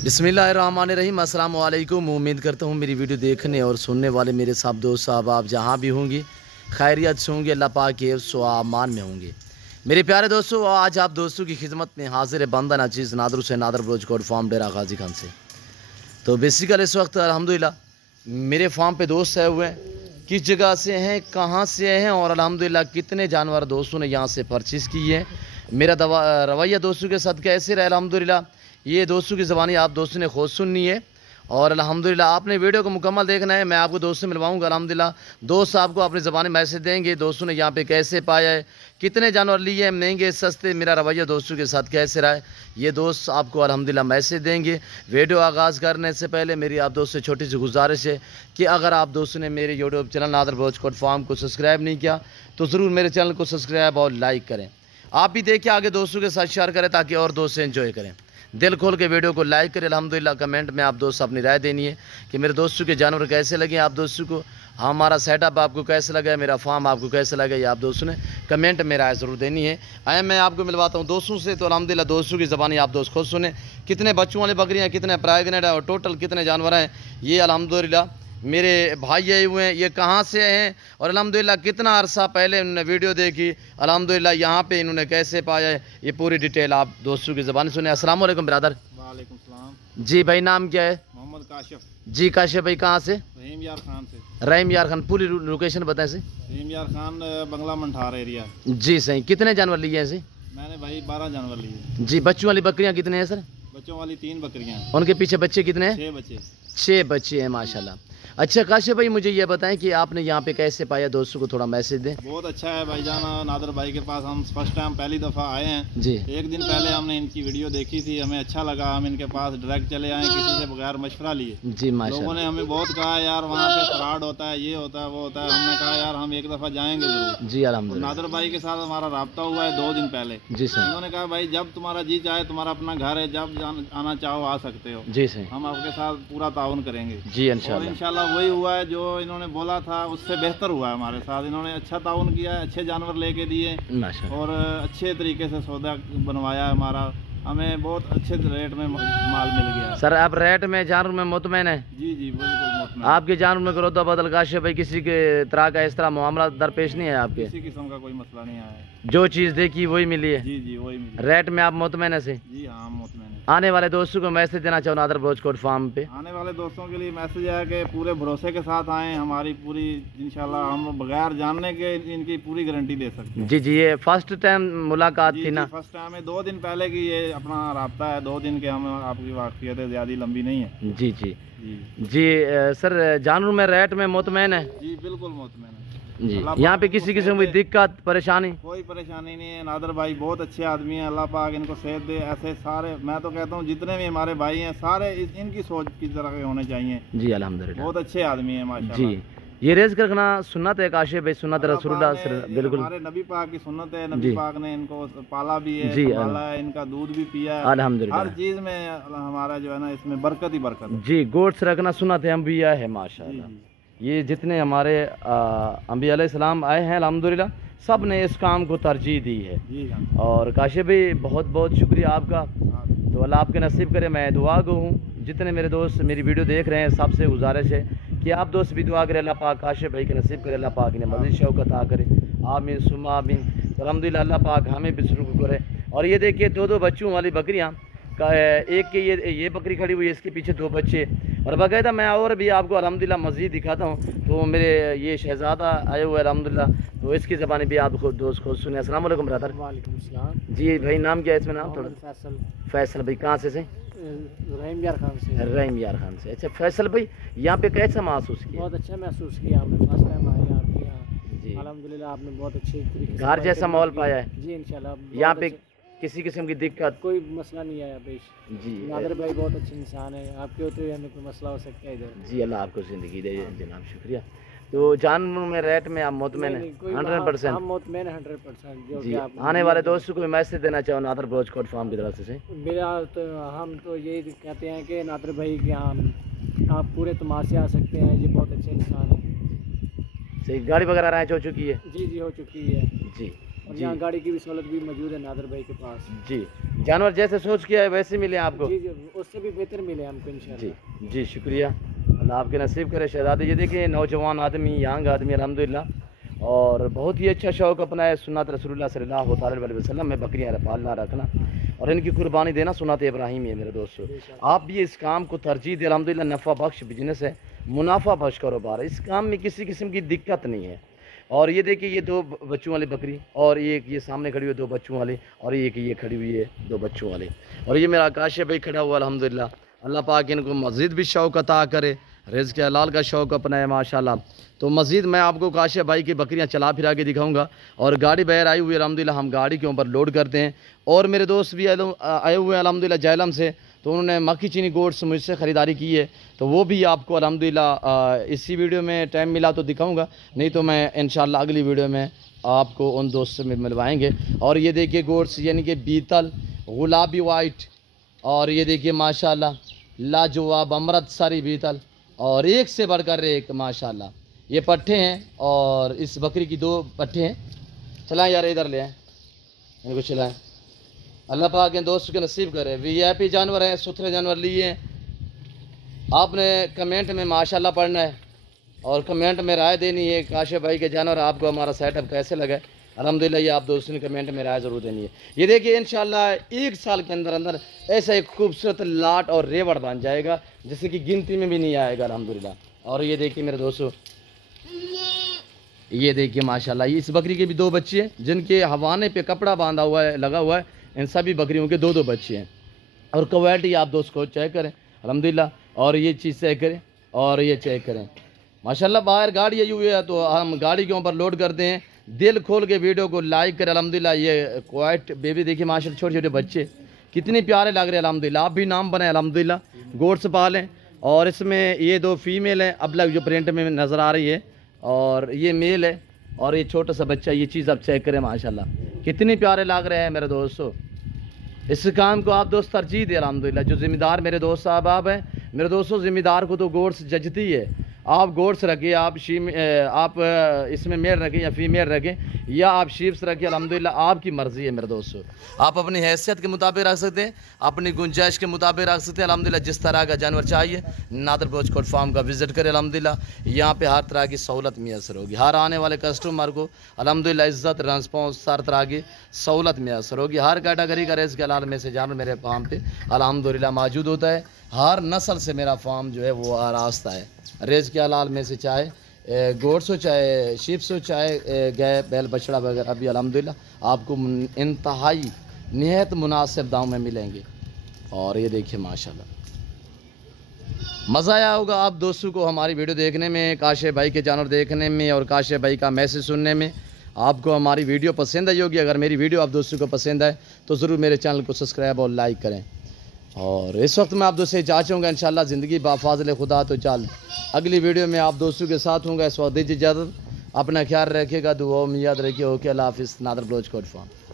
बिस्मिल्लाहिर्रहमानिर्रहीम। अस्सलाम वालेकुम। उम्मीद करता हूँ मेरी वीडियो देखने और सुनने वाले मेरे सब दोस्त साहब आप जहाँ भी होंगे खैरियत से होंगे, अल्लाह पाक के सो आमान में होंगे। मेरे प्यारे दोस्तों, आज आप दोस्तों की खिदमत में हाजिर है बंदा नाचीज़ Nadir Hussain Nadir broach coat farm Dera Ghazi Khan से। तो बेसिकल इस वक्त अल्हम्दुलिल्लाह मेरे फार्म पे दोस्त आए हुए हैं, किस जगह से हैं, कहाँ से हैं और अल्हम्दुलिल्लाह कितने जानवर दोस्तों ने यहाँ से परचेज़ किए हैं। मेरा रवैया दोस्तों के साथ कैसे रहे, अल्हम्दुलिल्लाह ये दोस्तों की ज़बानी आप दोस्तों ने खुद सुननी है और अल्हम्दुलिल्लाह आपने वीडियो को मुकम्मल देखना है। मैं आपको दोस्तों से मिलवाऊंगा। अल्हम्दुलिल्लाह दोस्त आपको अपनी ज़बानी मैसेज देंगे, दोस्तों ने यहाँ पे कैसे पाया है, कितने जानवर लिए हैं, महंगे सस्ते, मेरा रवैया दोस्तों के साथ कैसे रहा है, ये दोस्त आपको अल्हम्दुलिल्लाह मैसेज देंगे। वीडियो आगाज़ करने से पहले मेरी आप दोस्तों से छोटी सी गुजारिश है कि अगर आप दोस्तों ने मेरे YouTube channel Nadir broach coat farm को सब्सक्राइब नहीं किया तो ज़रूर मेरे चैनल को सब्सक्राइब और लाइक करें। आप भी देखिए, आगे दोस्तों के साथ शेयर करें ताकि और दोस्त एंजॉय करें। दिल खोल के वीडियो को लाइक करें। अल्हम्दुलिल्लाह कमेंट में आप दोस्त अपनी राय देनी है कि मेरे दोस्तों के जानवर कैसे लगे, आप दोस्तों को हमारा सेटअप आपको कैसे लगा, मेरा फार्म आपको कैसे लगा, ये आप दोस्तों ने कमेंट में राय ज़रूर देनी है। आए मैं आपको मिलवाता हूँ दोस्तों से। तो अल्हम्दुलिल्लाह दोस्तों की ज़बानी आप दोस्त खुद सुने, कितने बच्चों वाली बकरियाँ, कितने प्रेग्नेंट है और टोटल कितने जानवर हैं। ये अल्हम्दुलिल्लाह मेरे भाई आए हुए हैं, ये कहाँ से हैं और अल्हम्दुलिल्लाह कितना अरसा पहले उन्होंने वीडियो देखी, अल्हम्दुलिल्लाह यहाँ पे इन्होंने कैसे पाया है, ये पूरी डिटेल आप दोस्तों की ज़बानी सुने। अस्सलाम वालेकुम ब्रदर। वालेकुम सलाम। जी भाई, नाम क्या है? मोहम्मद काशिफ। जी काशिफ भाई, कहाँ से? रहीम यार खान से। रहीम यार खान, पूरी लोकेशन बताएं से। रहीम यार खान बंगला मंठार एरिया। जी सही। कितने जानवर लिए हैं से? मैंने भाई 12 जानवर लिए। जी। बच्चों वाली बकरियाँ कितने हैं सर? बच्चों वाली 3 बकरियां। उनके पीछे बच्चे कितने हैं? 6 बच्चे। 6 बच्चे हैं माशाल्लाह। अच्छा काशिफ भाई, मुझे ये बताएं कि आपने यहाँ पे कैसे पाया, दोस्तों को थोड़ा मैसेज दें। बहुत अच्छा है भाईजान, नादर भाई के पास हम फर्स्ट टाइम पहली दफ़ा आए हैं जी। एक दिन पहले हमने इनकी वीडियो देखी थी, हमें अच्छा लगा, हम इनके पास डायरेक्ट चले आए किसी से बगैर मशवरा लिए। जी माशाल्लाह। लोगों ने हमें बहुत कहा यार वहाँ पे फ्रॉड होता है, ये होता है, वो होता है। हमने कहा यार हम एक दफ़ा जाएंगे जरूर। जी अल्हम्दुलिल्लाह। नादर भाई के साथ हमारा रब्ता हुआ है 2 दिन पहले। जी सही। उन्होंने कहा भाई जब तुम्हारा जी चाहे, तुम्हारा अपना घर है, जब आना चाहो आ सकते हो। जी सही। हम आपके साथ पूरा ताउन करेंगे। जी और इंशाल्लाह। इंशाल्लाह वही हुआ है जो इन्होंने बोला था, उससे बेहतर हुआ है हमारे साथ। इन्होंने अच्छा ताउन किया है, अच्छे जानवर लेके दिए माशाल्लाह। और अच्छे तरीके से सौदा बनवाया है हमारा। हमें बहुत अच्छे रेट में माल मिल गया। सर आप रेट में जानवर में मुतमैन है? जी जी बिल्कुल मुतमैन। आपके जानवर में करो तो बदल काशिफ भाई किसी के तरह का इस तरह मामला दरपेश नहीं है आपके? किसी किस्म का कोई मसला नहीं आया है। जो चीज़ देखी वही मिली है? जी जी वही मिली। रेट में आप मुतमैन है से? जी हाँ हम मुतमैन है। आने वाले दोस्तों को मैसेज देना चाहो नादर ब्रोच कोट फार्म पे? आने वाले दोस्तों के लिए मैसेज है कि पूरे भरोसे के साथ आएँ, हमारी पूरी इंशाल्लाह हम बगैर जानने के इनकी पूरी गारंटी दे सकते हैं। जी जी। ये फर्स्ट टाइम मुलाकात थी ना? फर्स्ट टाइम है, 2 दिन पहले की ये अपना राब्ता है, 2 दिन के हम आपकी वाकफियत ज़्यादा लंबी नहीं है। जी जी जी जी। सर जानवर में रेट में मुतमैन है? जी बिल्कुल मुतमैन है जी। अल्लाह यहाँ पे पाक किसी इनको किस्म की सेहत दे। दिक्कत परेशानी? कोई परेशानी नहीं है। नादर भाई बहुत अच्छे आदमी हैं, अल्लाह पाक इनको सेहत दे। ऐसे सारे मैं तो कहता हूँ जितने भी हमारे भाई हैं सारे इनकी सोच की तरह के होने चाहिए। जी अल्हम्दुलिल्लाह। बहुत अच्छे आदमी हैं माशाल्लाह। जी। ये रेज रखना सुन्नत है काशिफ भाई, सुन्नत रसूलुल्लाह बिल्कुल। हमारे नबी पाक की सुन्नत है, नबी जी। पाक ने इनको पाला भी है, जी, संभाला है, इनका दूध भी पिया है। अल्हम्दुलिल्लाह। हर चीज में हमारा जो है ना इसमें बरकत ही बरकत है। जी। गोट्स रखना सुन्नत है, अंबिया है जी, माशाल्लाह। जी। ये जितने हमारे अंबिया अलैहिस्सलाम आए हैं अल्हम्दुलिल्लाह सब ने इस काम को तरजीह दी है। जी हाँ। और काशिफ भाई बहुत बहुत शुक्रिया आपका। हाँ। तो अल्लाह आपके नसीब करे। मैं दुआ गो हूँ, जितने मेरे दोस्त मेरी वीडियो देख रहे हैं सबसे गुजारिश है कि आप दोस्त भी दुआ करें, अल्लाह पाक काशिफ भाई के नसीब करे, अल्लाह पाक ने मज़ीद शौक़त अता करे। आमीन सुम्मा आमीन। तो अल्हम्दुलिल्लाह अल्लाह पाक हमें भी शुरू करे। और ये देखिए 2-2 बच्चों वाली बकरियाँ का एक के ये बकरी खड़ी हुई है, इसके पीछे 2 बच्चे। और बाकायदा मैं और भी आपको अल्हम्दुलिल्लाह मज़ीद दिखाता हूँ। तो मेरे ये शहज़ादा आए हुए अल्हम्दुलिल्लाह, तो इसकी ज़बानी भी आप खुद दोस्त खुद सुने। अस्सलाम वालेकुम ब्रदर। वालेकुम सलाम। जी भाई, नाम क्या है इसमें? नाम थोड़ा। फैसल। फैसल भाई, कहाँ से? रहीम यार खान से। रहीम यार खान से। अच्छा फैसल भाई, यहाँ पे कैसा महसूस किया? बहुत अच्छा महसूस किया हमने, फर्स्ट टाइम आए हैं आपके यहाँ। जी। अल्हम्दुलिल्लाह आपने बहुत अच्छे तरीके से घर जैसा माहौल पाया है? जी इंशाल्लाह। यहाँ पे किसी किस्म की दिक्कत? कोई मसला नहीं आया पेश। जी। नादर भाई बहुत अच्छे इंसान है, आपके होते हुए हमें कोई मसला हो सकता है इधर? जी अल्लाह आपको ज़िंदगी दे जनाब, शुक्रिया। तो जानवर में रेट में आप मुतमैन है? 100%? हम मुतमैन 100% जो जी। कि आप आने वाले दोस्तों को मैसेज देना चाहो नादर ब्रोच कोट फार्म की तरफ से? मेरा तो हम तो यही कहते हैं कि नादर भाई के यहाँ आप पूरे तमाश से आ सकते हैं, ये बहुत अच्छे इंसान हैं। सही। गाड़ी वगैरह अरेंज हो चुकी है? जी जी हो चुकी है। जी। और यहाँ गाड़ी की भी सहूलत भी मौजूद है नादर भाई के पास। जी, जानवर जैसे सोच किया है वैसे मिले आपको? जी जी, उससे भी बेहतर मिले हमको इंशाल्लाह। जी शुक्रिया, अल्लाह आपके नसीब करे शहजादे। ये देखिए नौजवान आदमी, यंग आदमी अल्हम्दुलिल्लाह, और बहुत ही अच्छा शौक़ अपना है सुन्नत रसूलुल्लाह सल्लल्लाहु अलैहि वसल्लम में बकरियाँ पालना रखना और इनकी कुर्बानी देना सुन्नत इब्राहिम है मेरे दोस्तों। आप भी इस काम को तरजीह दें, अल्हम्दुलिल्लाह नफ़ा बख्श बिजनेस है, मुनाफा बख्श कारोबार है, इस काम में किसी किस्म की दिक्कत नहीं है। और ये देखिए ये 2 बच्चों वाली बकरी, और ये सामने खड़ी हुई 2 बच्चों वाली, और एक ये खड़ी हुई है 2 बच्चों वाली, और ये मेरा आकाश भाई खड़ा हुआ अल्हम्दुलिल्लाह। अल्लाह पाक इनको मज़ीद भी शौक़ अता करे, रिज़्क़ हलाल का शौक़ अपना है माशाल्लाह। तो मज़ीद मैं आपको काशिफ भाई की बकरियां चला फिरा के दिखाऊंगा, और गाड़ी बाहर आई हुई है अल्हम्दुलिल्लाह, हम गाड़ी के ऊपर लोड करते हैं। और मेरे दोस्त भी आए हुए हैं अल्हम्दुलिल्लाह जहलम से, तो उन्होंने मक्खी चीनी गोश्त मुझसे ख़रीदारी की है, तो वो भी आपको अल्हम्दुलिल्लाह इसी वीडियो में टाइम मिला तो दिखाऊंगा, नहीं तो मैं इंशाल्लाह अगली वीडियो में आपको उन दोस्त से मिलवाएंगे। और ये देखिए गोश्त यानी कि बीतल, गुलाबी वाइट, और ये देखिए माशाल्लाह लाजवाब अमृतसरी बीतल, और एक से बढ़कर एक माशाल्लाह ये पट्ठे हैं। और इस बकरी की 2 पट्ठे हैं। चलाएं यार, इधर ले आएँ इनको, चलाएं। अल्लाह पाक इन दोस्तों के नसीब करे। VIP जानवर हैं, सुथरे जानवर लिए हैं। आपने कमेंट में माशाल्लाह पढ़ना है और कमेंट में राय देनी है काशिफ भाई के जानवर आपको हमारा सेटअप कैसे लगा। अल्हम्दुलिल्लाह ये आप दोस्तों ने कमेंट में राय ज़रूर देनी है। ये देखिए इंशाल्लाह 1 साल के अंदर अंदर ऐसा एक खूबसूरत लाट और रेवड़ बन जाएगा जिससे कि गिनती में भी नहीं आएगा अल्हम्दुलिल्लाह। और ये देखिए मेरे दोस्तों, ये देखिए माशाल्लाह इस बकरी के भी 2 बच्चे हैं जिनके हवाने पे कपड़ा बांधा हुआ है, लगा हुआ है। इन सभी बकरियों के 2-2 बच्चे हैं। और क्वालिटी आप दोस्त को चेक करें अल्हम्दुलिल्लाह, और ये चीज़ चेक करें और ये चेक करें माशाल्लाह। बाहर गाड़ी आई हुई है तो हम गाड़ी के ऊपर लोड करते हैं। दिल खोल के वीडियो को लाइक करें अल्हम्दुलिल्लाह। ये क्वाइट बेबी देखिए माशाल्लाह, छोटे छोटे बच्चे कितने प्यारे लग रहे हैं अल्हम्दुलिल्लाह। आप भी नाम बनाएं अल्हम्दुलिल्लाह, गोट्स पालें। और इसमें ये 2 फीमेल हैं, अब लग जो प्रिंट में नज़र आ रही है, और ये मेल है, और ये छोटा सा बच्चा। ये चीज़ आप चेक करें माशाल्लाह कितने प्यारे लग रहे हैं मेरे दोस्तों। इस काम को आप दोस्त तरजीह दें अल्हम्दुलिल्लाह। जो ज़िम्मेदार मेरे दोस्त साहब आप हैं मेरे दोस्तों, ज़िम्मेदार को तो गोट्स जचती है। आप गोट्स रखें, आप इसमें मेल रखें या फीमेल रखें, या आप शीप्स रखें, अल्हम्दुलिल्लाह आपकी मर्ज़ी है मेरे दोस्तों। आप अपनी हैसियत के मुताबिक रख सकते हैं, अपनी गुंजाइश के मुताबिक रख सकते हैं अल्हम्दुलिल्लाह। जिस तरह का जानवर चाहिए नादर बलोच कोट फार्म का विज़िट करें अल्हम्दुलिल्लाह। यहाँ पे हर तरह की सहूलत मैसर होगी, हर आने वाले कस्टमर को अल्हम्दुलिल्लाह इज़्ज़त रिस्पॉन्स हर तरह की सहूलत मैसर होगी। हर कैटेगरी का रिज़्क़ हलाल में से जानवर मेरे फार्म पे अल्हम्दुलिल्लाह मौजूद होता है। हर नस्ल से मेरा फार्म जो है वो आरास्ता है। रिज़्क़ हलाल में से चाहे गोट्स हो, चाहे शीप्स हो, चाहे गाय बैल बछड़ा वगैरह भी अल्हम्दुलिल्लाह आपको इंतहाई निहायत मुनासिब दाम में मिलेंगे। और ये देखिए माशाल्लाह मज़ा आया होगा आप दोस्तों को हमारी वीडियो देखने में, काशिफ भाई के जानवर देखने में और काशिफ भाई का मैसेज सुनने में। आपको हमारी वीडियो पसंद आई होगी। अगर मेरी वीडियो आप दोस्तों को पसंद आए तो ज़रूर मेरे चैनल को सब्सक्राइब और लाइक करें। और इस वक्त मैं आप दोस्तों से चाहूँगा इंशाल्लाह ज़िंदगी बाफाज़िल खुदा तो जल्द अगली वीडियो में आप दोस्तों के साथ होंगे। इस वक्त दीजिए इजाज़त, अपना ख्याल रखिएगा, दुआ में याद रखिए। ओके, अल्लाह हाफ़िज़। नादर बलोच कोट फार्म।